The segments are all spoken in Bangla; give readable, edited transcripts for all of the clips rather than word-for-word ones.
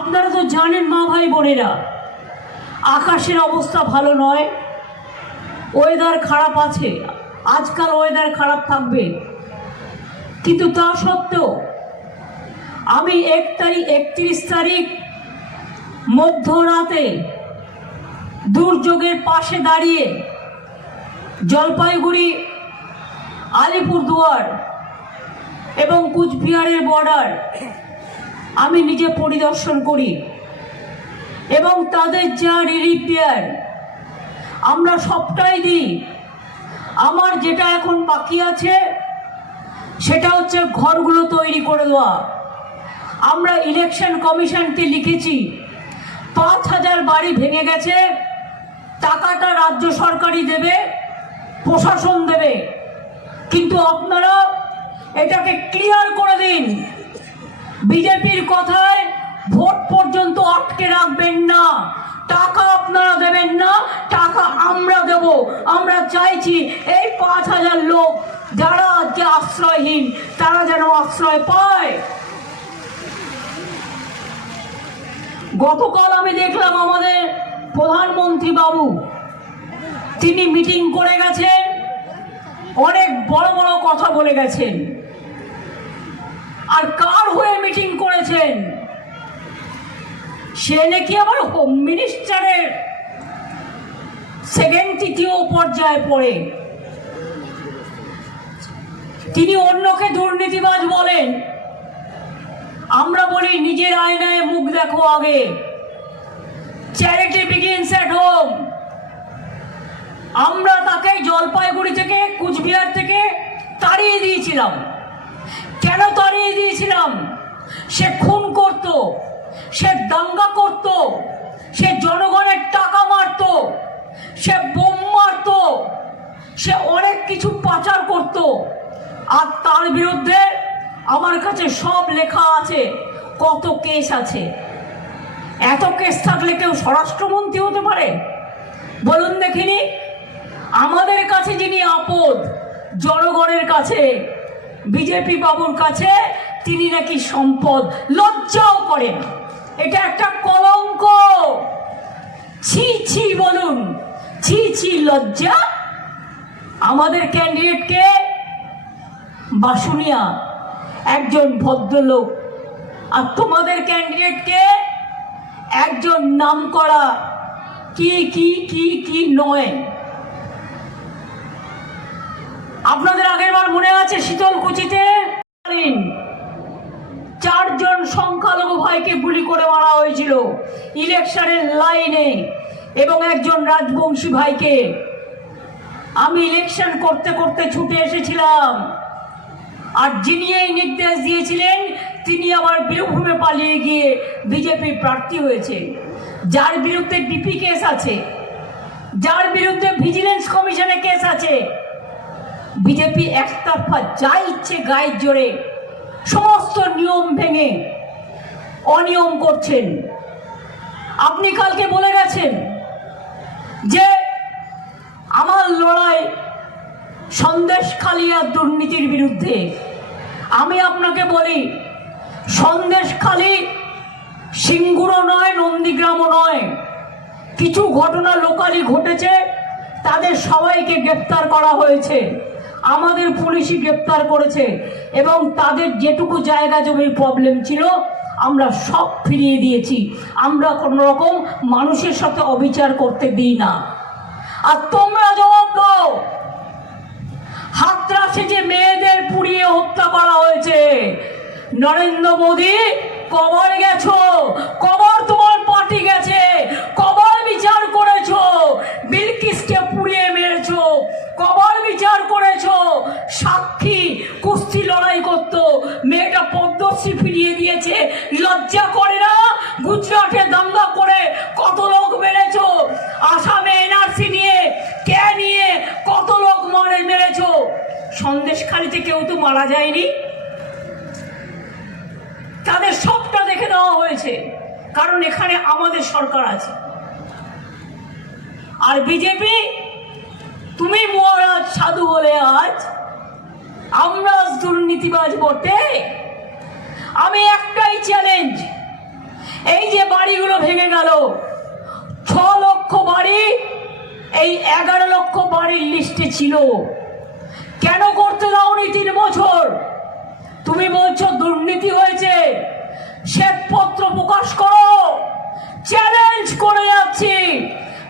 আপনারা তো জানেন মা ভাই বোনেরা, আকাশের অবস্থা ভালো নয়, ওয়েদার খারাপ আছে, আজকাল ওয়েদার খারাপ থাকবে। কিন্তু তা সত্ত্বেও আমি 31 তারিখ মধ্যরাতে দুর্যোগের পাশে দাঁড়িয়ে জলপাইগুড়ি, আলিপুরদুয়ার এবং কুচবিহারের বর্ডার আমি নিজে পরিদর্শন করি এবং তাদের যা রিলিফ দেয়ার আমরা সবটাই দিই। আমার যেটা এখন বাকি আছে সেটা হচ্ছে ঘরগুলো তৈরি করে দেওয়া। আমরা ইলেকশন কমিশনকে লিখেছি 5000 বাড়ি ভেঙে গেছে, টাকাটা রাজ্য সরকারই দেবে, প্রশাসন দেবে, কিন্তু আপনারা এটাকে ক্লিয়ার করে দিন। বিজেপির কথায় ভোট পর্যন্ত আটকে রাখবেন না, টাকা আপনারা দেবেন না, টাকা আমরা দেব। আমরা চাইছি এই 5000 লোক যারা আজকে আশ্রয়হীন তারা যেন আশ্রয় পায়। গতকাল আমি দেখলাম আমাদের প্রধানমন্ত্রী বাবু, তিনি মিটিং করে গেছেন, অনেক বড় বড় কথা বলে গেছেন। আর কার হয়ে মিটিং করেছেন? সে নাকি আবার হোম মিনিস্টারের সেকেন্ড তৃতীয় পর্যায়ে পড়ে। তিনি অন্যকে দুর্নীতিবাজ বলেন, আমরা বলি নিজের আয়নায় মুখ দেখো আগে। Charity begins at home. আমরা তাকে জলপাইগুড়ি থেকে, কুচবিহার থেকে তাড়িয়ে দিয়েছিলাম। কেন তাড়িয়ে দিয়েছিলাম? সে খুন করত, সে দাঙ্গা করত, সে জনগণের টাকা মারত, সে বোম মারত, সে অনেক কিছু পাচার করত। আর তার বিরুদ্ধে আমার কাছে সব লেখা আছে, কত কেস আছে। এত কেস থাকলে কেউ স্বরাষ্ট্রমন্ত্রী হতে পারে? বলুন দেখিনি। আমাদের কাছে যিনি আপদ, জনগণের কাছে, বিজেপি বাবুর কাছে তিনি নাকি সম্পদ। লজ্জাও করেন, এটা একটা কলঙ্ক। ছি ছি বলুন, ছি ছি, লজ্জা। আমাদের ক্যান্ডিডেটকে বাসুনিয়া একজন ভদ্রলোক, আর তোমাদের ক্যান্ডিডেটকে একজন নামকরা কি কি কি কি নয়। আপনাদের আগের বার মনে আছে শীতলকুচিতে 4 জন সংখ্যালঘু ভাইকে গুলি করে মারা হয়েছিল ইলেকশনের লাইনে, এবং একজন রাজবংশী ভাইকে। আমি ইলেকশন করতে করতে ছুটে এসেছিলাম, আর যিনি এই নির্দেশ দিয়েছিলেন তিনি আবার বীরভূমে পালিয়ে গিয়ে বিজেপি প্রার্থী হয়েছে। যার বিরুদ্ধে ডিপি কেস আছে, যার বিরুদ্ধে ভিজিলেন্স কমিশনে কেস আছে, বিজেপি একতরফা যা ইচ্ছে গায়ের জোরে সমস্ত নিয়ম ভেঙে অনিয়ম করছেন। আপনি কালকে বলে গেছেন যে আমার লড়াই সন্দেশখালী আর দুর্নীতির বিরুদ্ধে। আমি আপনাকে বলি, সন্দেশখালী সিঙ্গুরও নয়, নন্দীগ্রামও নয়। কিছু ঘটনা লোকালি ঘটেছে, তাদের সবাইকে গ্রেপ্তার করা হয়েছে, আমাদের পুলিশই গ্রেপ্তার করেছে, এবং তাদের যেটুকু জায়গা জমির প্রবলেম ছিল আমরা সব ফিরিয়ে দিয়েছি। আমরা কোনো রকম মানুষের সাথে অবিচার করতে দিই না। আর তোমরা জবাব দাও, হাতরাসে যে মেয়েদের পুড়িয়ে হত্যা করা হয়েছে, নরেন্দ্র মোদী কবর গেছো, কবর তোমার পার্টি গেছে, কবর বিচার করেছো, বিলকিসকে পুড়িয়ে মেরেছো, কবর বিচার করেছো। সাক্ষী কুস্তি লড়াই করতো, মেয়েটা পদ্মশ্রী ফিরিয়ে দিয়েছে, লজ্জা করে না? গুজরাটে দাঙ্গা করে কত লোক মেরেছো, আসামে এনআরসি নিয়ে কে নিয়ে কত লোক মেরেছো। সন্দেশখালীতে কেউ তো মারা যায়নি, তাদের সবটা দেখে দেওয়া হয়েছে, কারণ এখানে আমাদের সরকার আছে। আর বিজেপি, তুমি মহারাজ সাধু বলে আজ আমরা দুর্নীতিবাজ বটে। আমি একটাই চ্যালেঞ্জ, এই যে বাড়িগুলো ভেঙে গেল, 6 লক্ষ বাড়ি এই 11 লক্ষ বাড়ির লিস্টে ছিল। কেন করতে দাওনি 3 বছর? তুমি বলছো দুর্নীতি হয়েছে, শ্বেতপত্র প্রকাশ করো। চ্যালেঞ্জ করে যাচ্ছি,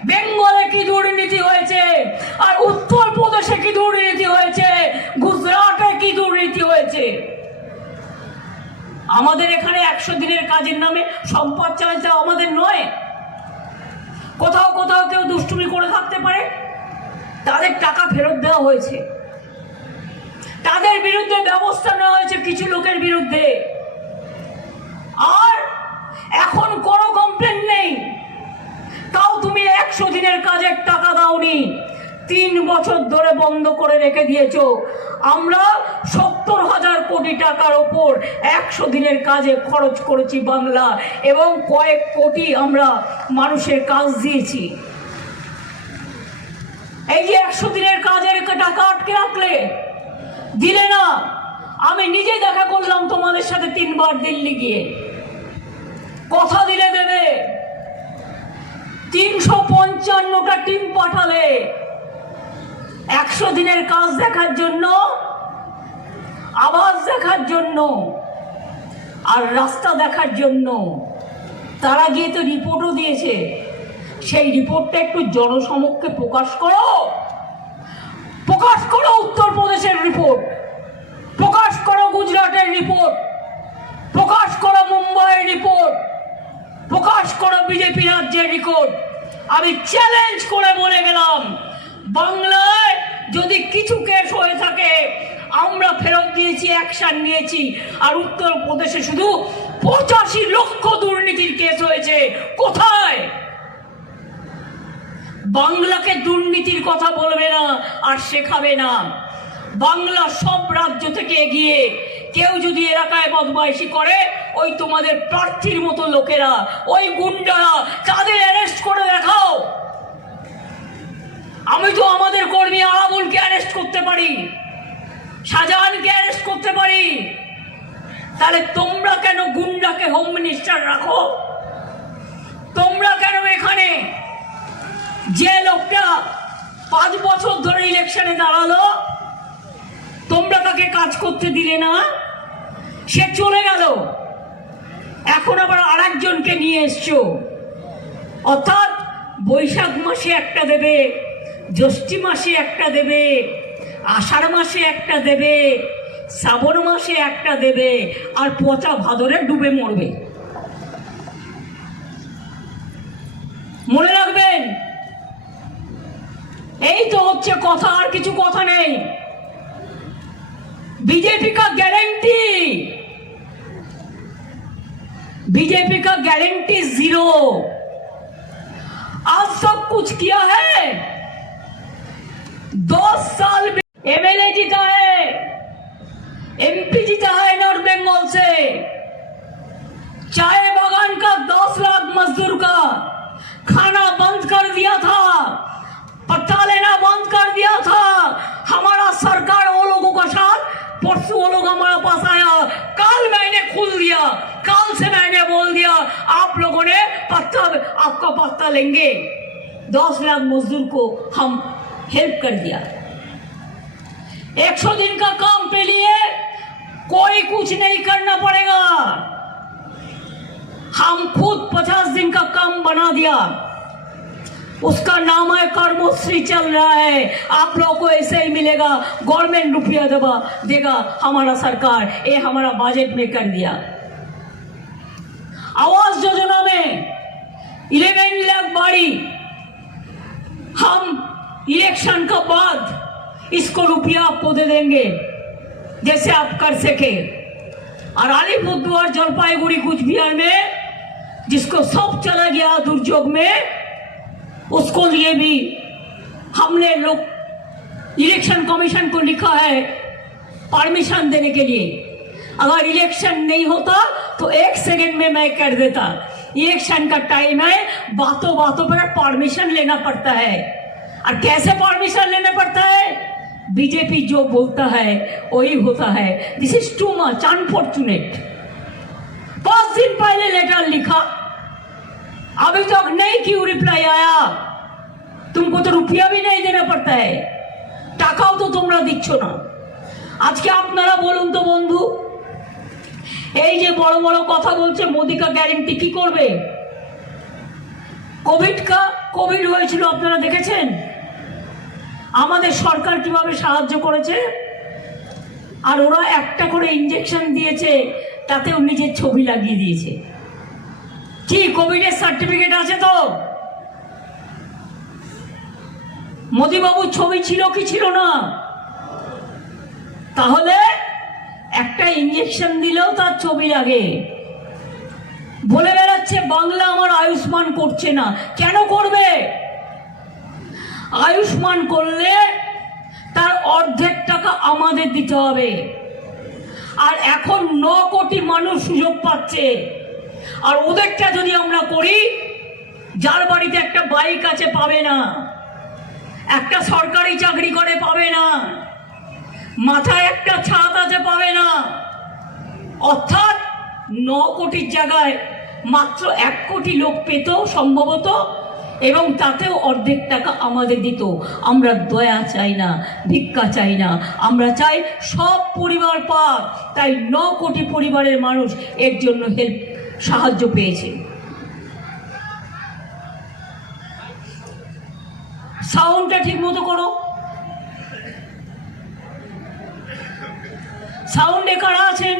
বেঙ্গলে কি দুর্নীতি হয়েছে, আর উত্তরপ্রদেশে কি দুর্নীতি হয়েছে, গুজরাটে কি দুর্নীতি হয়েছে। আমাদের এখানে 100 দিনের কাজের নামে সম্পদ চালাতে আমাদের নয়। কোথাও কোথাও কেউ দুষ্টুমি করে থাকতে পারে, তাদের টাকা ফেরত দেওয়া হয়েছে, তাদের বিরুদ্ধে ব্যবস্থা নেওয়া হয়েছে কিছু লোকের বিরুদ্ধে। আর এখন কোনো কমপ্লেন নেই, তাও তুমি 100 দিনের কাজের টাকা দাওনি, 3 বছর ধরে বন্ধ করে রেখে দিয়েছো। আমরা 70,000 কোটি টাকার ওপর 100 দিনের কাজে খরচ করেছি বাংলা, এবং কয়েক কোটি আমরা মানুষের কাজ দিয়েছি। এই যে 100 দিনের কাজের টাকা আটকে রাখলে, দিলে না। আমি নিজে দেখা করলাম তোমাদের সাথে 3 বার দিল্লি গিয়ে, কথা দিলে দেবে। 355টা টিম পাঠালে 100 দিনের কাজ দেখার জন্য, আবাস দেখার জন্য, আর রাস্তা দেখার জন্য। তারা গিয়ে তো রিপোর্টও দিয়েছে, সেই রিপোর্টটা একটু জনসমক্ষে প্রকাশ করো। প্রকাশ করো উত্তরপ্রদেশের রিপোর্ট, প্রকাশ করো গুজরাটের রিপোর্ট, প্রকাশ করো মুম্বাইয়ের রিপোর্ট, প্রকাশ করো বিজেপি রাজ্যের রিপোর্ট। আমি চ্যালেঞ্জ করে বলে গেলাম, বাংলায় যদি কিছু কেস হয়ে থাকে আমরা ফেরত দিয়েছি, অ্যাকশন নিয়েছি। আর উত্তরপ্রদেশে শুধু 85 লক্ষ দুর্নীতির কেস হয়েছে। কোথায়? বাংলাকে দুর্নীতির কথা বলবে না আর শেখাবে না। বাংলা সব রাজ্য থেকে এগিয়ে। কেউ যদি এলাকায় বদমাইশি করে, ওই তোমাদের প্রার্থীর মতো লোকেরা, ওই গুন্ডারা, তাদের অ্যারেস্ট করে দেখাও। আমি তো আমাদের কর্মী আরাবুলকে অ্যারেস্ট করতে পারি, শাহজাহানকে অ্যারেস্ট করতে পারি। তাহলে তোমরা কেন গুন্ডাকে হোম মিনিস্টার রাখো? তোমরা কেন এখানে যে লোকটা 5 বছর ধরে ইলেকশনে দাঁড়ালো, তোমরা তাকে কাজ করতে দিলে না? সে চলে গেল, এখন আবার আরেকজনকে নিয়ে এসছো। অর্থাৎ বৈশাখ মাসে একটা দেবে, জ্যৈষ্ঠ মাসে একটা দেবে, আষাঢ় মাসে একটা দেবে, শ্রাবণ মাসে একটা দেবে, আর পচা ভাদরে ডুবে মরবে। মনে রাখবেন, এই তো হচ্ছে কথা, আর কিছু কথা নেই। बीजेपी का गारंटी, बीजेपी का गारंटी 0। आज सब कुछ किया है। 10 साल में एमएलए जीता है, एमपी जीता है नॉर्थ बंगाल से। चाय बागान का 10 लाख मजदूर का खाना बंद कर दिया था, पट्टा लेना बंद कर दिया था। हमारा सरकार वो लोगों का साथ, परसों वो लोग हमारे पास आया, कल मैंने खोल दिया, कल से मैंने बोल दिया आप लोगों ने पत्ता, आपका पत्ता लेंगे। 10 लाख मजदूर को हम हेल्प कर दिया। 100 दिन का काम पे लिए कोई कुछ नहीं करना पड़ेगा। हम खुद 50 दिन का काम बना दिया, उसका नाम है कर्मश्री चल रहा है। आप लोगों को ऐसे ही मिलेगा, गवर्नमेंट रुपया देगा हमारा सरकार। ये हमारा बजट में कर दिया। आवास योजना में 11 लाख बाड़ी हम इलेक्शन का बाद इसको रुपया आपको दे देंगे, जैसे आप कर सके। और अलीपुरद्वार, जलपाईगुड़ी, कुचबिहार में जिसको सब चला गया दुर्योग में, उसको लिए भी हमने लोग इलेक्शन कमीशन को लिखा है परमिशन देने के लिए। अगर इलेक्शन नहीं होता तो 1 सेकंड में मैं कर देता। इलेक्शन का टाइम है, बातों बातों पर परमिशन लेना पड़ता है। और कैसे परमिशन लेना पड़ता है? बीजेपी जो बोलता है वही होता है। This is too much unfortunate. 5 दिन पहले लेटर लिखा, अभी तक नहीं क्यों रिप्लाई आया? तुमको तो रुपया भी नहीं देना पड़ता है, টাকাও তো তোমরা দিচ্ছ না। আজকে আপনারা বলুন তো বন্ধু, এই যে বড় বড় কথা বলছে মোদি কা গ্যারেন্টি, কি করবে? কোভিড হয়েছিল, আপনারা দেখেছেন আমাদের সরকার কিভাবে সাহায্য করেছে। আর ওরা একটা করে ইঞ্জেকশন দিয়েছে, তাতেও নিজের ছবি লাগিয়ে দিয়েছে। কি কোভিডের সার্টিফিকেট আছে তো? মোদিবাবুর ছবি ছিল কি ছিল না? তাহলে একটা ইঞ্জেকশন দিলেও তার ছবি লাগে। বলে বেড়াচ্ছে বাংলা আমার আয়ুষ্মান করছে না। কেন করবে? আয়ুষ্মান করলে তার অর্ধেক টাকা আমাদের দিতে হবে। আর এখন 9 কোটি মানুষ সুযোগ পাচ্ছে। আর ওদেরটা যদি আমরা করি, যার বাড়িতে একটা বাইক আছে পাবে না, একটা সরকারি চাকরি করে পাবে না, মাথায় একটা ছাদ আছে পাবে না। অর্থাৎ 9 কোটির জায়গায় মাত্র 1 কোটি লোক পেত সম্ভবত, এবং তাতেও অর্ধেক টাকা আমাদের দিত। আমরা দয়া চাই না, ভিক্ষা চাই না, আমরা চাই সব পরিবার পাক। তাই 9 কোটি পরিবারের মানুষ এর জন্য সাহায্য পেয়েছে। সাউন্ডটা ঠিক মতো করো। সাউন্ডে কারা আছেন?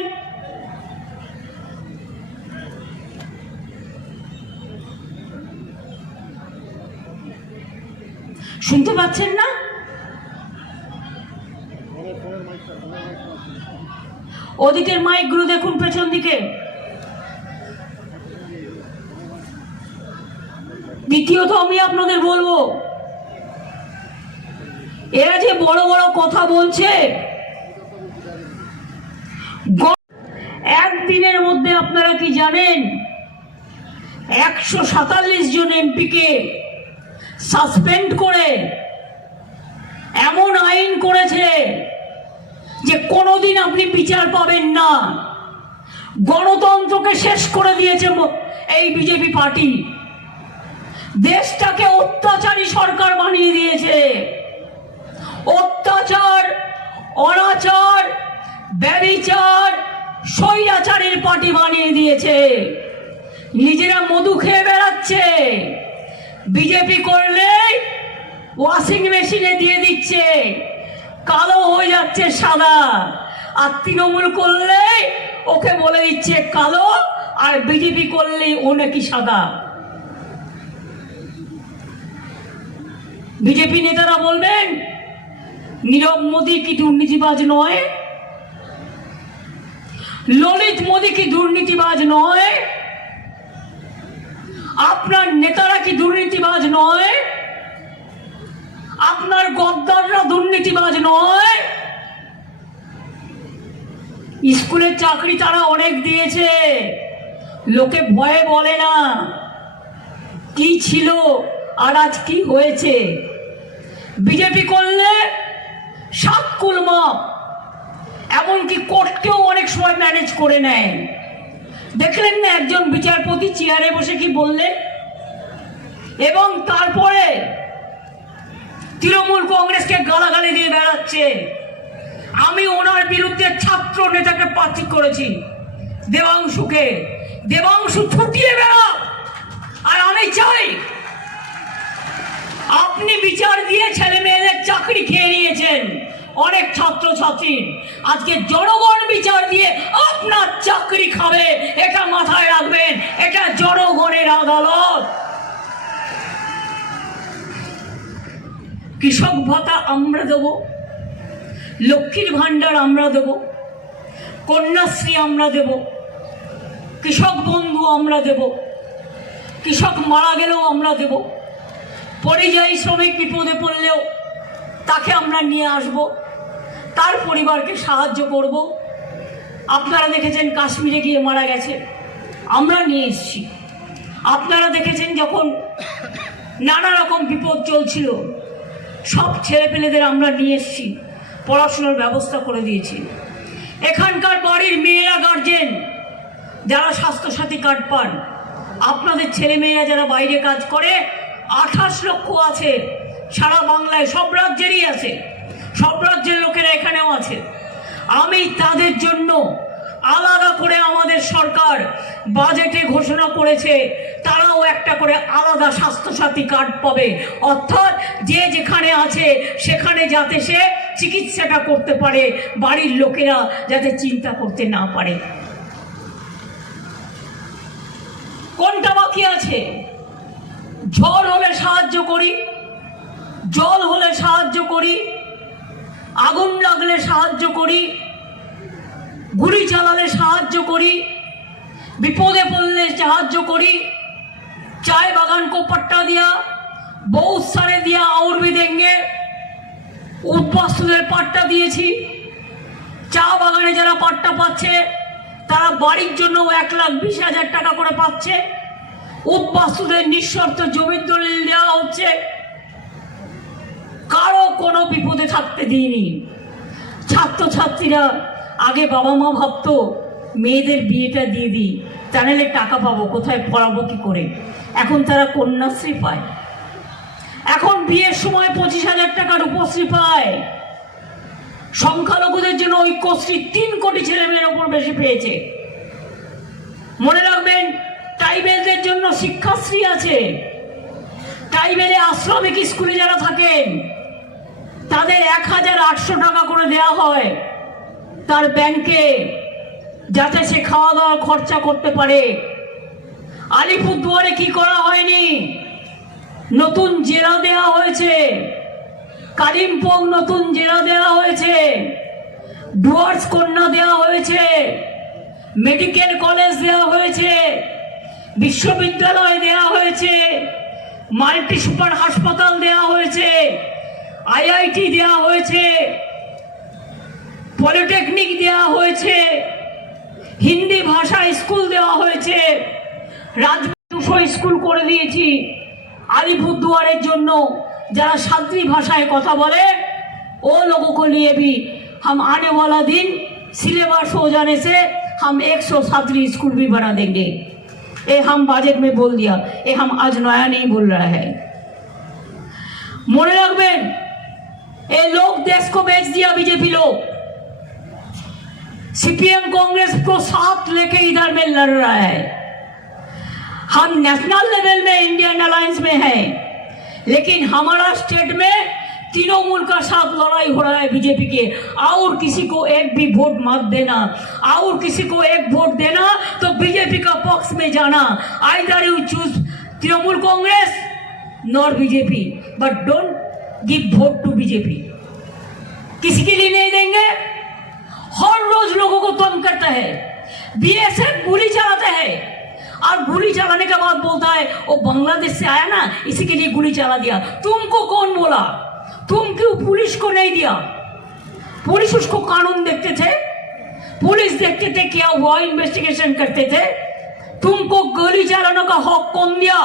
শুনতে পাচ্ছেন না? ওদিকের মাইকগুলো দেখুন, পেছন দিকে। দ্বিতীয়ত আমি আপনাদের বলবো, এরা যে বড় বড় কথা বলছে, একদিনের মধ্যে আপনারা কি জানেন 147 জন এমপিকে সাসপেন্ড করে এমন আইন করেছে যে কোনোদিন আপনি বিচার পাবেন না। গণতন্ত্রকে শেষ করে দিয়েছে এই বিজেপি পার্টি। দেশটাকে অত্যাচারী সরকার বানিয়ে দিয়েছে। অত্যাচার, অনাচার, ব্যভিচার, স্বৈরাচারের পার্টি বানিয়ে দিয়েছে। নিজেরা মধু খেয়ে বেড়াচ্ছে। বিজেপি করলে ওয়াশিং মেশিনে দিয়ে দিচ্ছে, কালো হয়ে যাচ্ছে সাদা। আর তৃণমূল করলে ওকে বলে দিচ্ছে কালো, আর বিজেপি করলে ও নাকি সাদা। বিজেপি নেতারা বলবেন নীরব মোদী কি দুর্নীতিবাজ নয়? ললিত মোদী কি দুর্নীতিবাজ নয়? আপনার নেতারা কি দুর্নীতিবাজ নয়? আপনার গদ্দাররা দুর্নীতিবাজ নয়? স্কুলের চাকরি তারা অনেক দিয়েছে, লোকে ভয়ে বলে না কি ছিল আর আজ কি হয়েছে। বিজেপি করলে 7 কুল মাপ, এমনকি কোর্টকেও অনেক সময় ম্যানেজ করে নেয়। দেখলেন না একজন বিচারপতি চেয়ারে বসে কি বললেন? এবং তারপরে তৃণমূল কংগ্রেসকে গালাগালি দিয়ে বেড়াচ্ছে। আমি ওনার বিরুদ্ধে ছাত্র নেতাকে প্রার্থী করেছি, দেবাংশুকে। দেবাংশু ছুটিয়ে বেড়া। আর আমি চাই আপনি বিচার দিয়ে ছেলে মেয়েদের চাকরি খেয়ে নিয়েছেন অনেক ছাত্র ছাত্রী, আজকে জনগণ বিচার দিয়ে আপনার চাকরি খাবে। এটা মাথায় রাখবেন, এটা জনগণের আদালত। কৃষক ভাতা আমরা দেব, লক্ষ্মীর ভান্ডার আমরা দেব, কন্যাশ্রী আমরা দেব, কৃষক বন্ধু আমরা দেব, কৃষক মারা গেলেও আমরা দেব, পরিযায়ী শ্রমিক বিপদে পড়লেও তাকে আমরা নিয়ে আসব, তার পরিবারকে সাহায্য করব। আপনারা দেখেছেন কাশ্মীরে গিয়ে মারা গেছে, আমরা নিয়ে এসেছি। আপনারা দেখেছেন যখন নানা রকম বিপদ চলছিল, সব ছেলেপেলেদের আমরা নিয়ে এসেছি, পড়াশোনার ব্যবস্থা করে দিয়েছি। এখানকার বাড়ির মেয়েরা গার্জেন যারা স্বাস্থ্যসাথী কার্ড পান, আপনাদের ছেলেমেয়েরা যারা বাইরে কাজ করে 28 লক্ষ আছে সারা বাংলায়, সব রাজ্যেরই আছে, সব রাজ্যের লোকেরা এখানেও আছে। আমি তাদের জন্য আলাদা করে আমাদের সরকার বাজেটে ঘোষণা করেছে তারাও একটা করে আলাদা স্বাস্থ্যসাথী কার্ড পাবে, অর্থাৎ যে যেখানে আছে সেখানে যাতে সে চিকিৎসাটা করতে পারে, বাড়ির লোকেরা যাতে চিন্তা করতে না পারে। কোনটা বাকি আছে? ঝড় হলে সাহায্য করি, জল হলে সাহায্য করি, আগুন লাগলে সাহায্য করি, গুলি চালালে সাহায্য করি, বিপদে পড়লে সাহায্য করি, चाय बागान को पट्टा दिया, बहुत सारे दिया, और भी देंगे। উদ্বাস্তুদের পাট্টা দিয়েছি, চা বাগানে যারা পাট্টা পাচ্ছে তারা বাড়ির জন্য 1,20,000 টাকা করে পাচ্ছে। উদ্বাস্তুদের নিঃশর্ত জমির দলিল দেওয়া হচ্ছে, কারো কোনো বিপদে থাকতে দিইনি। ছাত্রছাত্রীরা আগে বাবা মা ভাবতো মেয়েদের বিয়েটা দিয়ে দিই, তাহলে টাকা পাবো, কোথায় পড়াবো কি করে। এখন তারা কন্যাশ্রী পায়, এখন বিয়ের সময় 25,000 টাকা রূপশ্রী পায়। সংখ্যালঘুদের জন্য ঐক্যশ্রী 3 কোটি ছেলে মেয়ের ওপর বেশি পেয়েছে। মনে রাখবেন, ট্রাইবেলদের জন্য শিক্ষাশ্রী আছে। ট্রাইবেলে আশ্রমিক স্কুলে যারা থাকেন তাদের 1,800 টাকা করে দেওয়া হয় তার ব্যাংকে, যাতে সে খাওয়া দাওয়া খরচা করতে পারে। আলিপুরদুয়ারে কি করা হয়নি? নতুন জেলা দেওয়া হয়েছে, কালিম্পং নতুন জেলা দেওয়া হয়েছে, ডুয়ার্স কন্যা দেওয়া হয়েছে, মেডিকেল কলেজ দেওয়া হয়েছে, বিশ্ববিদ্যালয় দেওয়া হয়েছে, মাল্টি সুপার হাসপাতাল দেওয়া হয়েছে, আইআইটি দেওয়া হয়েছে, পলিটেকনিক দেওয়া হয়েছে, হিন্দি ভাষা স্কুল দেওয়া হয়েছে, রাজবংশ স্কুল করে দিয়েছি। আলিপুরদুয়ারের জন্য যারা सादरी भाषाएं কথা বলে वो लोगों को लिए भी हम आने वाला दिन सिलेबस हो जाने से हम 100 सादरी स्कूल भी बना देंगे। ये हम बजट में बोल दिया, ये हम आज नया नहीं बोल रहा है। मने रखबेन, ये लोग देश को बेच दिया, बीजेपी लोग। सीपीएम कांग्रेस को साथ लेके इधर में लड़ रहा है। हम नेशनल लेवल में इंडियन अलायंस में है, लेकिन हमारा स्टेट में तृणमूल का साथ लड़ाई हो रहा है बीजेपी के। और किसी को एक भी वोट मत देना, और किसी को एक वोट देना तो बीजेपी का पक्ष में जाना। Either you choose Trinamool Congress nor BJP, but don't give vote to BJP. किसी के लिए नहीं देंगे। हर रोज लोगों को तंग करता है, बीएसएफ गोली चलाता है और गोली चलाने के बाद बोलता है वो बांग्लादेश से आया ना, इसी के लिए गोली चला दिया। तुमको कौन बोला? तुम क्यों पुलिस को नहीं दिया? पुलिस उसको कानून देखते थे, पुलिस देखते थे क्या हुआ, इन्वेस्टिगेशन करते थे। तुमको गोली चलाने का हक कौन दिया?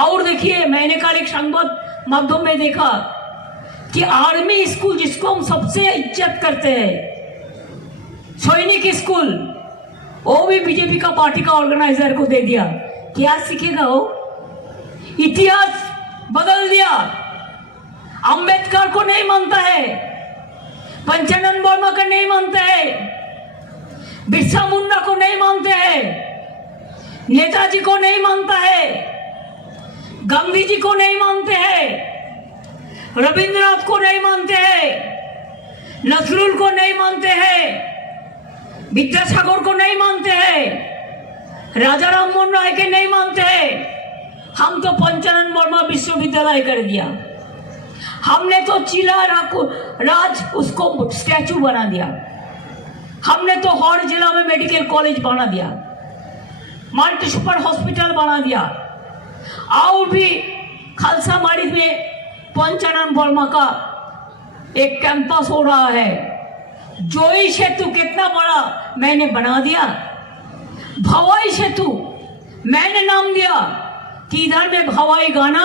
और देखिए, मैंने कल एक संवाद माध्यम में देखा कि आर्मी स्कूल जिसको हम सबसे इज्जत करते हैं, सैनिक स्कूल, वो भी बीजेपी का पार्टी का ऑर्गेनाइजर को दे दिया। क्या सीखेगा वो? इतिहास बदल दिया। अंबेडकर को नहीं मानता है, पंचानन वर्मा को नहीं मानता है, बिरसा मुंडा को नहीं मानते हैं, नेताजी को नहीं मानता है, गांधी जी को नहीं मानते हैं, रविंद्रनाथ को नहीं मानते हैं, नजरुल को नहीं मानते हैं, विद्यासागर को नहीं मानते हैं, राजा राम मोहन राय के नहीं मानते हैं। हम तो पंचानन वर्मा विश्वविद्यालय कर दिया, हमने तो चिला राज उसको स्टैचू बना दिया, हमने तो हर जिला में मेडिकल कॉलेज बना दिया, मल्टी सुपर हॉस्पिटल बना दिया। और भी खालसा माड़ी में पंचानन वर्मा का एक कैंपस हो रहा है। जोई सेतु कितना बड़ा मैंने बना दिया, भवाई सेतु मैंने नाम दिया कि इधर में भवाई गाना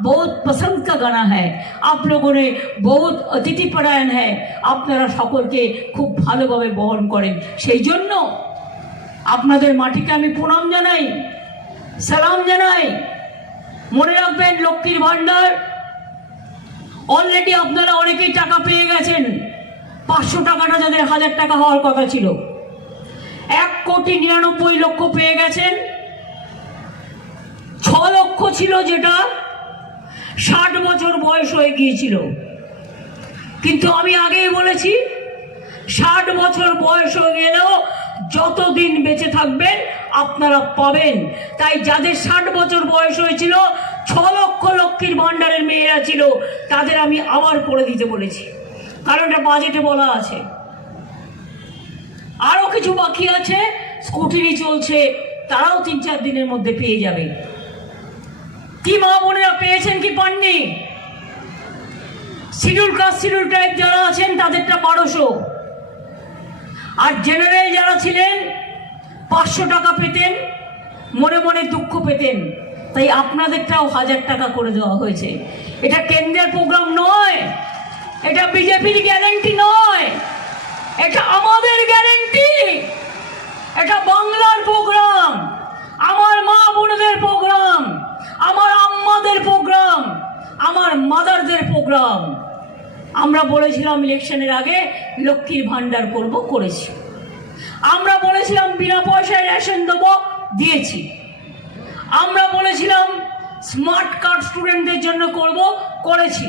बहुत पसंद का गाना है। आप लोगों ने बहुत अतिथि परायण है, আপনারা সকলকে খুব ভালোভাবে বহন করেন। সেই জন্য আপনাদের মাটিকে আমি প্রণাম জানাই, সালাম জানাই। মনে রাখবেন লক্ষ্মীর ভান্ডার অলরেডি আপনারা অনেকেই টাকা পেয়ে গেছেন। 500 টাকাটা যাদের 1000 টাকা হওয়ার কথা ছিল, 1,99,00,000 পেয়ে গেছেন। 6 লক্ষ ছিল যেটা 60 বছর বয়স হয়ে গিয়েছিল। কিন্তু আমি আগেই বলেছি 60 বছর বয়স হয়ে গেলেও যতদিন বেঁচে থাকবেন আপনারা পাবেন। তাই যাদের 60 বছর বয়স হয়েছিল, 6 লক্ষ লক্ষ্মীর ভান্ডারের মেয়েরা ছিল, তাদের আমি আবার করে দিতে বলেছি, কারণ এটা বাজেটে বলা আছে। আরও কিছু বাকি আছে, স্কুটিনি চলছে, তারাও 3-4 দিনের মধ্যে পেয়ে যাবে। কি মা বোনেরা পেয়েছেন কি পাননি? শিডিউল কাস্ট শিডিউল ট্রাইব যারা আছেন তাদেরটা 1200, আর জেনারেল যারা ছিলেন 500 টাকা পেতেন, মনে মনে দুঃখ পেতেন, তাই আপনাদেরটাও 1000 টাকা করে দেওয়া হয়েছে। এটা কেন্দ্রের প্রোগ্রাম নয়, এটা বিজেপির গ্যারান্টি নয়, এটা আমাদের গ্যারান্টি, এটা বাংলার প্রোগ্রাম, আমার মা বোনদের প্রোগ্রাম, আমার আম্মাদের প্রোগ্রাম, আমার মাদারদের প্রোগ্রাম। আমরা বলেছিলাম ইলেকশনের আগে লক্ষ্মীর ভান্ডার করব, করেছি। আমরা বলেছিলাম বিনা পয়সায় রেশন দেবো, দিয়েছি। আমরা বলেছিলাম স্মার্ট কার্ড স্টুডেন্টদের জন্য করব, করেছি।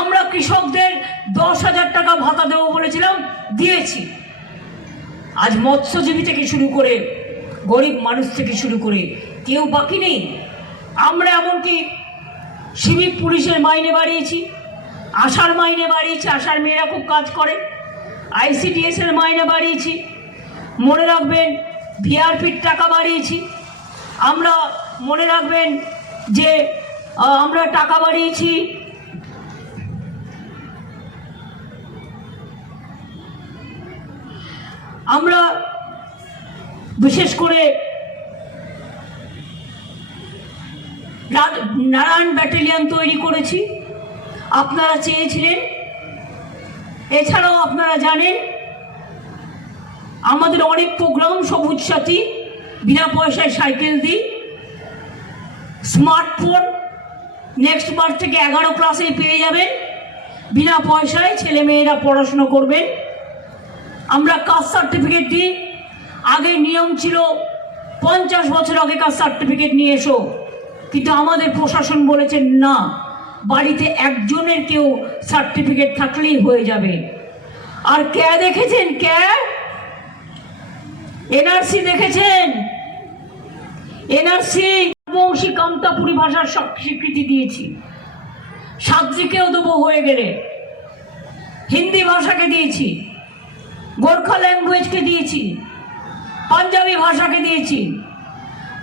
আমরা কৃষকদের 10,000 টাকা ভাতা দেবো বলেছিলাম, দিয়েছি। আজ মৎস্যজীবী থেকে শুরু করে গরিব মানুষ থেকে শুরু করে কেউ বাকি নেই। আমরা এমনকি সিভিক পুলিশের মাইনে বাড়িয়েছি, আশার মাইনে বাড়িয়েছি, আশার মেয়েরা খুব কাজ করে, ICDS এর মাইনে বাড়িয়েছি। মনে রাখবেন ভিআরপির টাকা বাড়িয়েছি। আমরা মনে রাখবেন যে আমরা টাকা বাড়িয়েছি আমরা বিশেষ করে নারায়ণ ব্যাটালিয়ন তৈরি করেছি, আপনারা চেয়েছিলেন। এছাড়াও আপনারা জানেন আমাদের অনেক প্রোগ্রাম, সবুজ সাথী, বিনা পয়সায় সাইকেল দিই, স্মার্টফোন নেক্সট মার্চ থেকে 11 ক্লাসেই পেয়ে যাবেন, বিনা পয়সায় ছেলে মেয়েরা পড়াশুনো করবেন। আমরা কাস্ট সার্টিফিকেট দিই। আগে নিয়ম ছিল 50 বছর আগেকার সার্টিফিকেট নিয়ে এসো, কিন্তু আমাদের প্রশাসন বলেছেন না, বাড়িতে একজনের কেউ সার্টিফিকেট থাকলেই হয়ে যাবে। আর কে দেখেছেন? কে NRC দেখেছেন? NRC বংশী কামতাপুরী ভাষার স্বীকৃতি দিয়েছি। সাদ্রিকেও দেবো হয়ে গেলে, হিন্দি ভাষাকে দিয়েছি, গোর্খা ল্যাঙ্গুয়েজকে দিয়েছি, পাঞ্জাবি ভাষাকে দিয়েছি,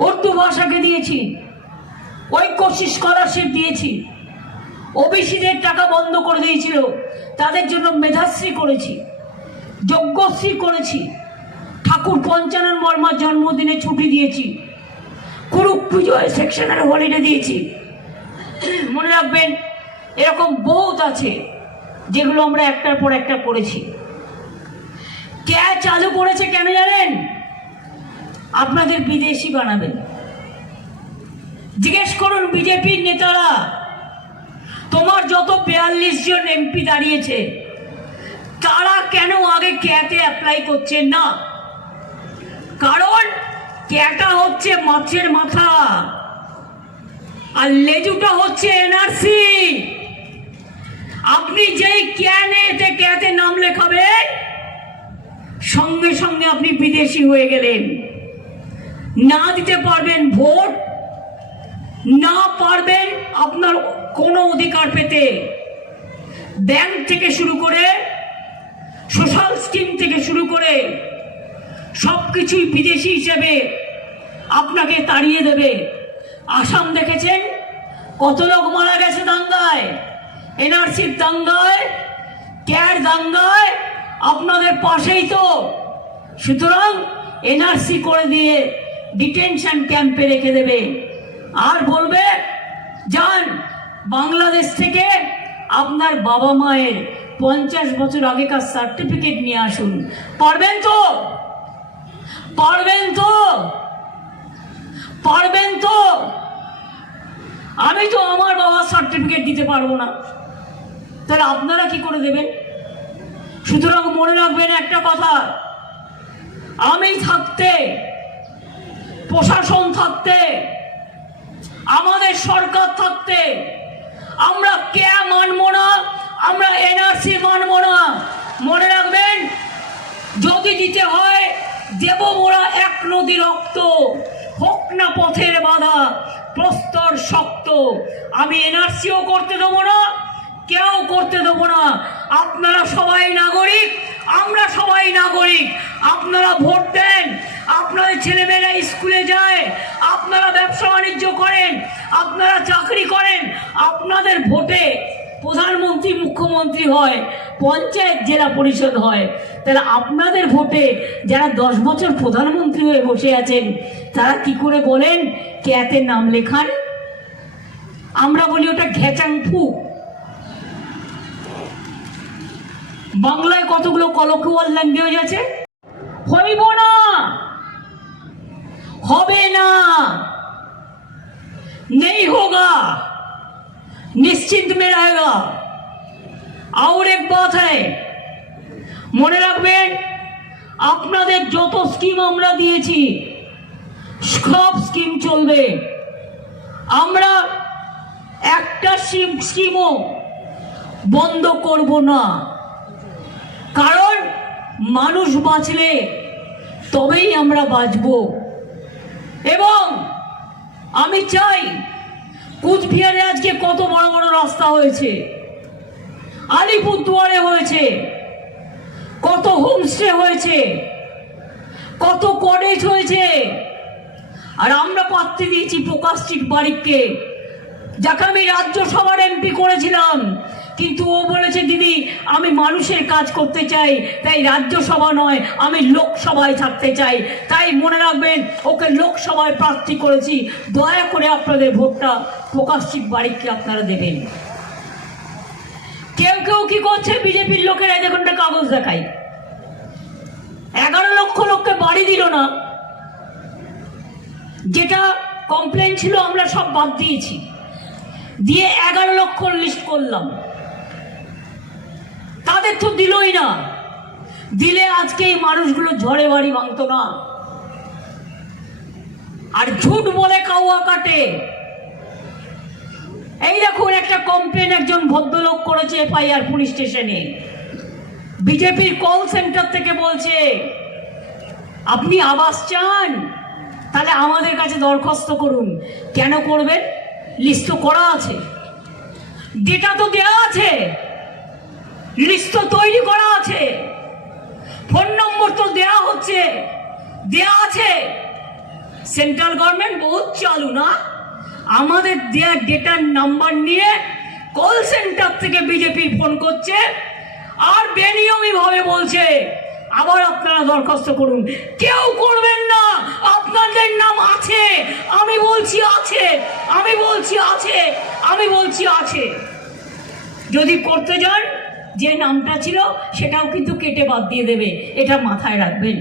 উর্দু ভাষাকে দিয়েছি, ঐক্যশ্রী স্কলারশিপ দিয়েছি। ওবিসিদের টাকা বন্ধ করে দিয়েছিল, তাদের জন্য মেধাশ্রী করেছি, যজ্ঞশ্রী করেছি, ঠাকুর পঞ্চানন বর্মার জন্মদিনে ছুটি দিয়েছি, কুরুক পুজোয় সেকশনাল হলিডে দিয়েছি। মনে রাখবেন এরকম বহুত আছে যেগুলো আমরা একটার পর একটা করেছি। কে চালু করেছে কেন জানেন? আপনাদের বিদেশি বানাবেন। জিজ্ঞেস করুন বিজেপির নেতারা, তোমার যত 42 জন MP দাঁড়িয়েছে, তারা কেন আগে ক্যাতে অ্যাপ্লাই করছেন না? কারণ ক্যাটা হচ্ছে মাছের মাথা, আর লেজুটা হচ্ছে NRC। আপনি যেই ক্যাতে নাম লেখাবেন, সঙ্গে সঙ্গে আপনি বিদেশি হয়ে গেলেন। না দিতে পারবেন ভোট, না পারবেন আপনার কোনো অধিকার পেতে। ব্যাংক থেকে শুরু করে, সোশ্যাল স্কিম থেকে শুরু করে সব কিছুই বিদেশি হিসেবে আপনাকে তাড়িয়ে দেবে। আসাম দেখেছেন কত লোক মারা গেছে দাঙ্গায়, NRCর দাঙ্গায়, ক্যার দাঙ্গায়, আপনাদের পাশেই তো। সুতরাং NRC করে দিয়ে ডিটেনশন ক্যাম্পে রেখে দেবে, আর বলবে যান বাংলাদেশ থেকে আপনার বাবা মায়ের 50 বছর আগেকার সার্টিফিকেট নিয়ে আসুন। পারবেন তো? পারবেন তো? পারবেন তো? আমি তো আমার বাবার সার্টিফিকেট দিতে পারবো না, তাহলে আপনারা কি করে দেবেন? সুতরাং মনে রাখবেন একটা কথা, আমি থাকতে, প্রশাসন থাকতে, আমাদের সরকার থাকতে আমরা কে মানবো না, আমরা এনআরসি মানবো না। মনে রাখবেন, যদি দিতে হয় দেব মোরা এক নদী রক্ত, হোক না পথের বাধা প্রস্তর শক্ত। আমি এনআরসিও করতে দেবো না, কেউ করতে দেবো না। আপনারা সবাই নাগরিক, আমরা সবাই নাগরিক। আপনারা ভোট দেন, আপনাদের ছেলেমেয়েরা স্কুলে যায়, আপনারা ব্যবসা বাণিজ্য করেন, আপনারা চাকরি করেন, আপনাদের ভোটে প্রধানমন্ত্রী মুখ্যমন্ত্রী হয়, পঞ্চায়েত জেলা পরিষদ হয়। তাহলে আপনাদের ভোটে যারা 10 বছর প্রধানমন্ত্রী হয়ে বসে আছেন তারা কি করে বলেন ক্যাতে নাম লেখান? আমরা বলি ওটা ঘেচাংফু। বাংলায় কতগুলো কলকুয়াল ল্যাঙ্গুয়েজ আছে। হইব না, হবে না, नहीं होगा, निश्चित में रहेगा। और एक बात है, মনে রাখবেন, আপনাদের যত স্কিম আমরা দিয়েছি সব স্কিম চলবে। আমরা একটা স্কিমও বন্ধ করব না, কারণ মানুষ বাঁচলে তবেই আমরা বাঁচব। এবং আমি চাই, কুচবিহারে আজকে কত বড় বড় রাস্তা হয়েছে, আলিপুরদুয়ারে হয়েছে, কত হোমস্টে হয়েছে, কত কটেজ হয়েছে। আর আমরা প্রার্থী দিয়েছি প্রকাশজিৎ বারিককে, যাকে আমি রাজ্যসভার এমপি করেছিলাম, কিন্তু ও বলেছে দিদি আমি মানুষের কাজ করতে চাই, তাই রাজ্যসভা নয় আমি লোকসভায় থাকতে চাই। তাই মনে রাখবেন, ওকে লোকসভায় প্রার্থী করেছি। দয়া করে আপনাদের ভোটটা প্রকাশজিৎ বারিককে আপনারা দেবেন। কেউ কেউ কি করছে, বিজেপির লোকেরা দেখুন কাগজ দেখায়, 11 লক্ষ লোককে বাড়ি দিল না, যেটা কমপ্লেন ছিল আমরা সব বাদ দিয়েছি, দিয়ে 11 লক্ষ লিস্ট করলাম, তাদের তো দিলই না। দিলে আজকে এই মানুষগুলো ঝড়ে বাড়ি ভাঙতো না। আর ঝুট বলে কাউয়া কাটে। এই দেখুন একটা কমপ্লেন একজন ভদ্রলোক করেছে এফআইআর পুলিশ স্টেশনে, বিজেপির কল সেন্টার থেকে বলছে আপনি আবাস চান, তাহলে আমাদের কাছে দরখাস্ত করুন। কেন করবেন? লিস্ট তো করা আছে, ডেটা তো দেওয়া আছে, লিস্ট তো তৈরি করা আছে, ফোন নম্বর তো দেওয়া হচ্ছে, দেওয়া আছে। সেন্ট্রাল গভর্নমেন্ট বহুত চালু না? আমাদের দেয়া ডেটার নাম্বার নিয়ে কল সেন্টার থেকে বিজেপি ফোন করছে আর বেনিয়মী ভাবে বলছে আবার আপনারা দরখাস্ত করুন। কেউ করবেন না, আপনাদের নাম আছে, আমি বলছি আছে, আমি বলছি আছে, আমি বলছি আছে। যদি করতে যান, যে নামটা ছিল সেটাও কিন্তু কেটে বাদ দিয়ে দেবে। এটা মাথায় রাখবেন,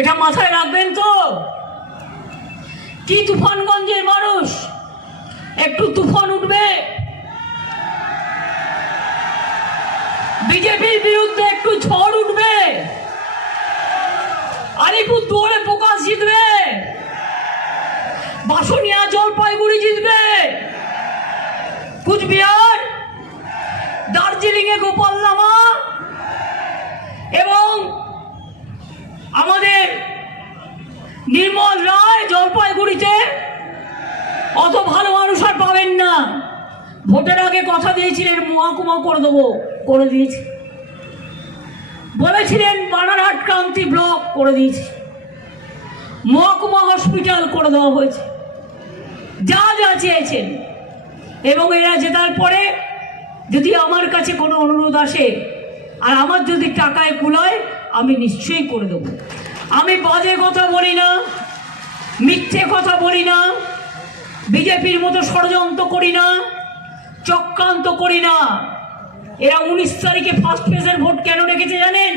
এটা মাথায় রাখবেন। তো কি তুফানগঞ্জের মানুষ, একটু তুফান উঠবে, বিজেপির বিরুদ্ধে একটু ঝড় উঠবে, আলিপুরদুয়ারে প্রকাশ জিতবে, বাসনিয়া জলপাইগুড়ি জিতবে, কুচবিহার দার্জিলিং এ গোপাল লামা এবং আমাদের নির্মল রায় জলপাইগুড়িতে। অত ভালো মানুষ আর পাবেন না। ভোটের আগে কথা দিয়েছিলেন মহকুমা করে দেবো, করে দিয়েছি। বলেছিলেন বানারহাট ক্রান্তি ব্লক, করে দিয়েছি। মহকুমা হসপিটাল করে দেওয়া হয়েছে, যা যা চেয়েছেন। এবং এরা জেতার পরে যদি আমার কাছে কোনো অনুরোধ আসে আর আমার যদি টাকায় কুলায়, আমি নিশ্চয়ই করে দেবো। আমি বাজে কথা বলি না, মিথ্যে কথা বলি না, বিজেপির মতো ষড়যন্ত্র করি না, চক্রান্ত করি না। এরা 19 তারিখে ফার্স্ট ফেজের ভোট কেন রেখেছে জানেন?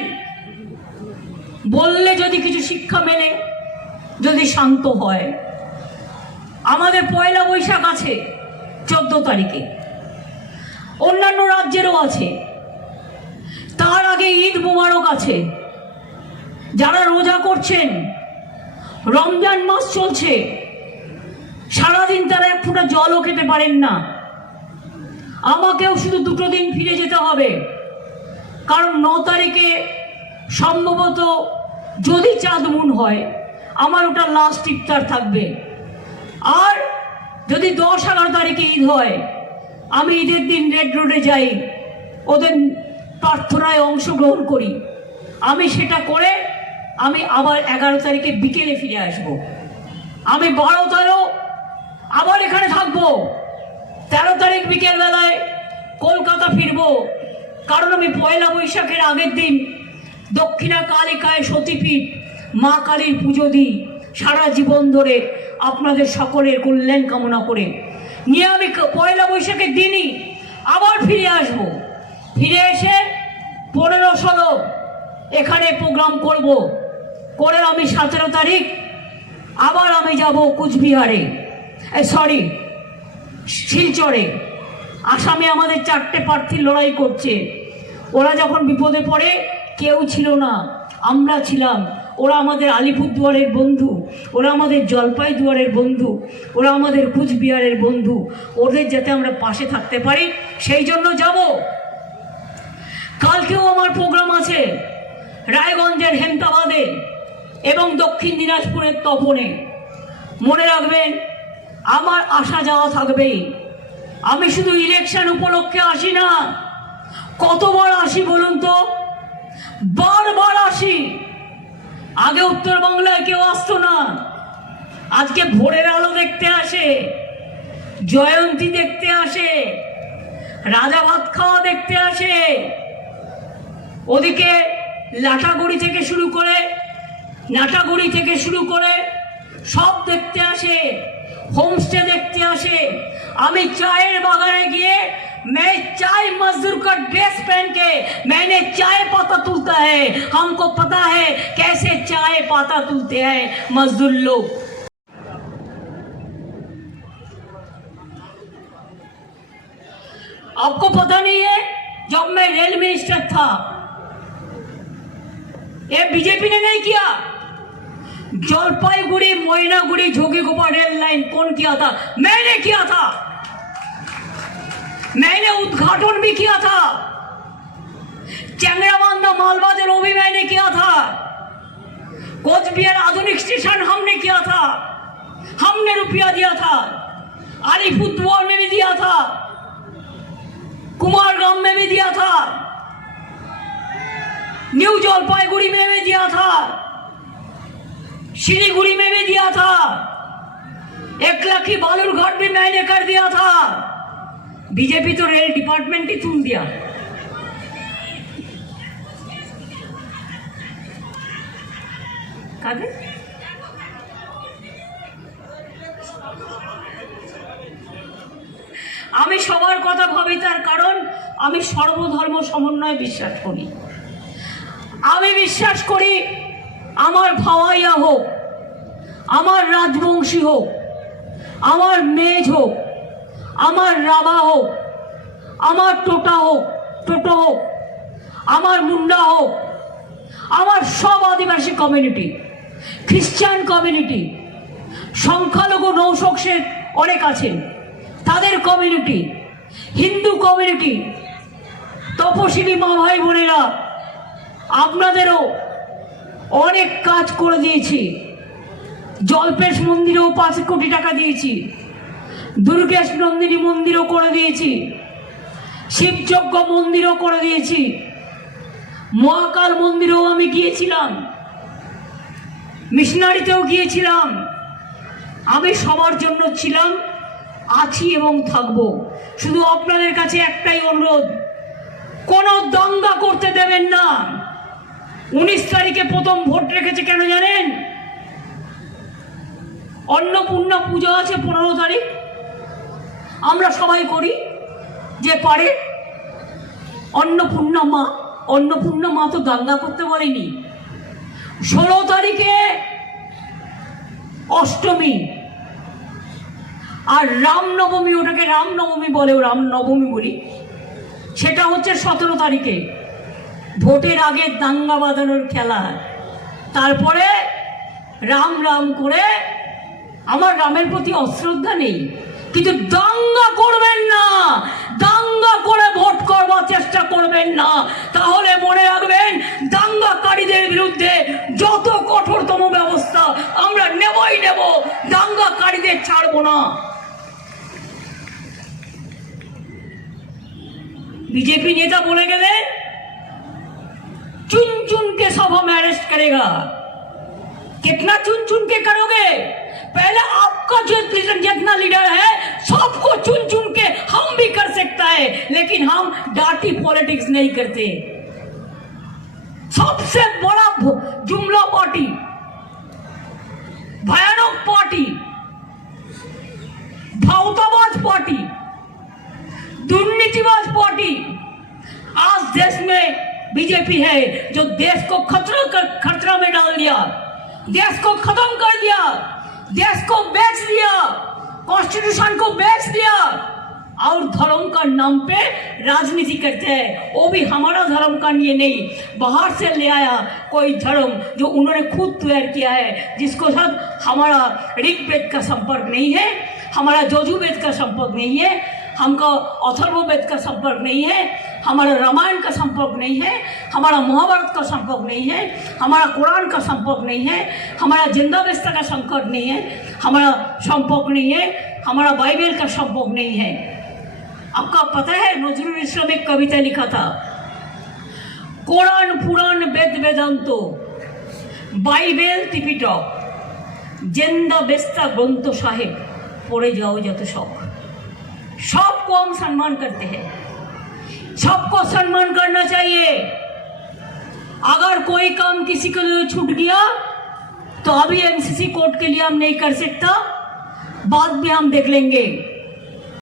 বললে যদি কিছু শিক্ষা মেলে, যদি শান্ত হয়। আমাদের পয়লা বৈশাখ আছে 14 তারিখে, অন্যান্য রাজ্যেরও আছে। তার আগে ঈদ মোবারক আছে। যারা রোজা করছেন, রমজান মাস চলছে, সারাদিন তারা এক ফোঁটা জলও খেতে পারেন না। আমাকেও শুধু 2 দিন ফিরে যেতে হবে, কারণ 9 তারিখে সম্ভবত যদি চাঁদ মুন হয় আমার ওটা লাস্ট ইফতার থাকবে। আর যদি 10-11 তারিখে ঈদ হয়, আমি ঈদের দিন রেড রোডে যাই, ওদের প্রার্থনায় অংশগ্রহণ করি। আমি সেটা করে আমি আবার 11 তারিখে বিকেলে ফিরে আসব। আমি 12-13 আবার এখানে থাকবো। 13 তারিখ বিকেলবেলায় কলকাতা ফিরব, কারণ আমি পয়লা বৈশাখের আগের দিন দক্ষিণা কালিকায় সতীপীঠ মা কালীর পুজো দিই। সারা জীবন ধরে আপনাদের সকলের কল্যাণ কামনা করে নিয়ে আমি পয়লা বৈশাখের দিনই আবার ফিরে আসব। ফিরে এসে 15-16 এখানে প্রোগ্রাম করব, করে আমি 17 তারিখ আবার আমি যাব কুচবিহারে, শিলচরে। আসামে আমাদের 4টে প্রার্থী লড়াই করছে। ওরা যখন বিপদে পড়ে কেউ ছিল না, আমরা ছিলাম। ওরা আমাদের আলিপুরদুয়ারের বন্ধু, ওরা আমাদের জলপাইগুড়ির বন্ধু, ওরা আমাদের কুচবিহারের বন্ধু। ওদের যাতে আমরা পাশে থাকতে পারি সেই জন্য যাব। কালকেও আমার প্রোগ্রাম আছে রায়গঞ্জের হেমতাবাদে এবং দক্ষিণ দিনাজপুরের তপনে। মনে রাখবেন, আমার আসা যাওয়া থাকবেই। আমি শুধু ইলেকশন উপলক্ষে আসি না, কতবার আসি বলুন তো? বারবার আসি। আগে উত্তরবাংলায় কেউ আসতো না, আজকে ভোরের আলো দেখতে আসে, জয়ন্তী দেখতে আসে, রাজা ভাত খাওয়া দেখতে আসে। ওদিকে লাটাগুড়ি থেকে শুরু করে সব দেখতে আসে, হোমস্টে দেখতে আসে। আমি চায়ের বাগানে গিয়ে मैं चाय मजदूर का ड्रेस पहन के मैंने चाय पाता तुलता है। हमको पता है कैसे चाय पाता तुलते हैं मजदूर लोग। आपको पता नहीं है, जब मैं रेल मिनिस्टर था, ये बीजेपी ने नहीं किया। जलपाईगुड़ी मोइनागुड़ी जोगीघोपा रेल लाइन कौन किया था? मैंने किया था। मैंने उद्घाटन भी किया था। चंद्रबांधा मालबाजार वो भी मैंने किया था। कोचबिहार आधुनिक स्टेशन हमने किया था, हमने रुपया दिया था। अलीपुरद्वार में भी दिया था, कुमारग्राम में भी दिया था, न्यू जलपाईगुड़ी में भी दिया था, सिलीगुड़ी में भी दिया था। 1 लाख की बालूरघाट भी मैंने कर दिया था। बीजेपी तो रेल डिपार्टमेंट ही तुल दिया। আমি সবার কথা ভাবি, তার কারণ আমি সর্বধর্ম সমন্বয়ে বিশ্বাস করি। আমি বিশ্বাস করি আমার ভাওয়াইয়া হোক, আমার রাজবংশী হোক, আমার মেজ হোক, আমার রাভা হোক, আমার টোটো হোক, আমার মুন্ডা হোক, আমার সব আদিবাসী কমিউনিটি, খ্রিস্টান কমিউনিটি, সংখ্যালঘু নৌশক্সের অনেক আছেন তাদের কমিউনিটি, হিন্দু কমিউনিটি, তপশিলি মা ভাই বোনেরা, আপনাদেরও অনেক কাজ করে দিয়েছি। জলপেশ মন্দিরেও 5 কোটি টাকা দিয়েছি, দুর্গেশ নন্দিনী মন্দিরও করে দিয়েছি, শিবযজ্ঞ মন্দিরও করে দিয়েছি, মহাকাল মন্দিরেও আমি গিয়েছিলাম, মিশনারিতেও গিয়েছিলাম। আমি সবার জন্য ছিলাম, আছি এবং থাকবো। শুধু আপনাদের কাছে একটাই অনুরোধ, কোনো দাঙ্গা করতে দেবেন না। 19 তারিখে প্রথম ভোট রেখেছে কেন জানেন? অন্নপূর্ণা পুজো আছে 15 তারিখ, আমরা সবাই করি যে পারে। অন্নপূর্ণা মা তো দাঙ্গা করতে বলেনি, 16 তারিখে অষ্টমী, আর রামনবমী, ওটাকে রামনবমী বলে, রামনবমী বলি, সেটা হচ্ছে 17 তারিখে। ভোটের আগে দাঙ্গা বাঁধানোর খেলা, তারপরে রাম রাম করে। আমার রামের প্রতি অশ্রদ্ধা নেই, কিন্তু দাঙ্গা করবেন না, দাঙ্গা করে ভোট করবার চেষ্টা করবেন না। তাহলে মনে রাখবেন, দাঙ্গাকারীদের বিরুদ্ধে যত কঠোরতম ব্যবস্থা আমরা নেবই নেব, দাঙ্গাকারীদের ছাড়বো না। बीजेपी नेता बोले गए चुन चुन के सब हम अरेस्ट करेगा। कितना चुन चुन के करोगे? पहले आपका जो जितना लीडर है सबको चुन चुन के हम भी कर सकता है, लेकिन हम डार्टी पॉलिटिक्स नहीं करते। सबसे बड़ा जुमला पार्टी, भयानक पार्टी, भावताबाज पार्टी, दुर्नीतिबाज पार्टी आज देश में बीजेपी है, जो देश को खतरा में डाल दिया, देश को खत्म कर दिया, देश को बेच दिया, कॉन्स्टिट्यूशन को बेच दिया और धर्म का नाम पे राजनीति करते हैं। वो भी हमारा धर्म का ये नहीं, बाहर से ले आया कोई धर्म जो उन्होंने खुद तैयार किया है, जिसको साथ हमारा ऋग्वेद का संपर्क नहीं है, हमारा यजुर्वेद का संपर्क नहीं है, हमका अथर्ववेद का संपर्क नहीं है, हमारा रामायण का संपर्क नहीं है, हमारा महाभारत का संपर्क नहीं है, हमारा कुरान का संपर्क नहीं है, हमारा जिंदावेस्ता का संपर्क नहीं है, हमारा संपर्क नहीं है, हमारा बाइबल का संपर्क नहीं है। आपका पता है नजरुल इस्लाम एक कविता लिखा था, कुरान पुराण वेद वेदांत बाइबल त्रिपिटक जिंदावेस्ता ग्रंथ साहेब पढ़े जाओ जत शौक। सबको हम सम्मान करते हैं, सबको सम्मान करना चाहिए। अगर कोई काम किसी के लिए छूट गया तो अभी एमसीसी कोर्ट के लिए हम नहीं कर सकता, बाद में हम देख लेंगे।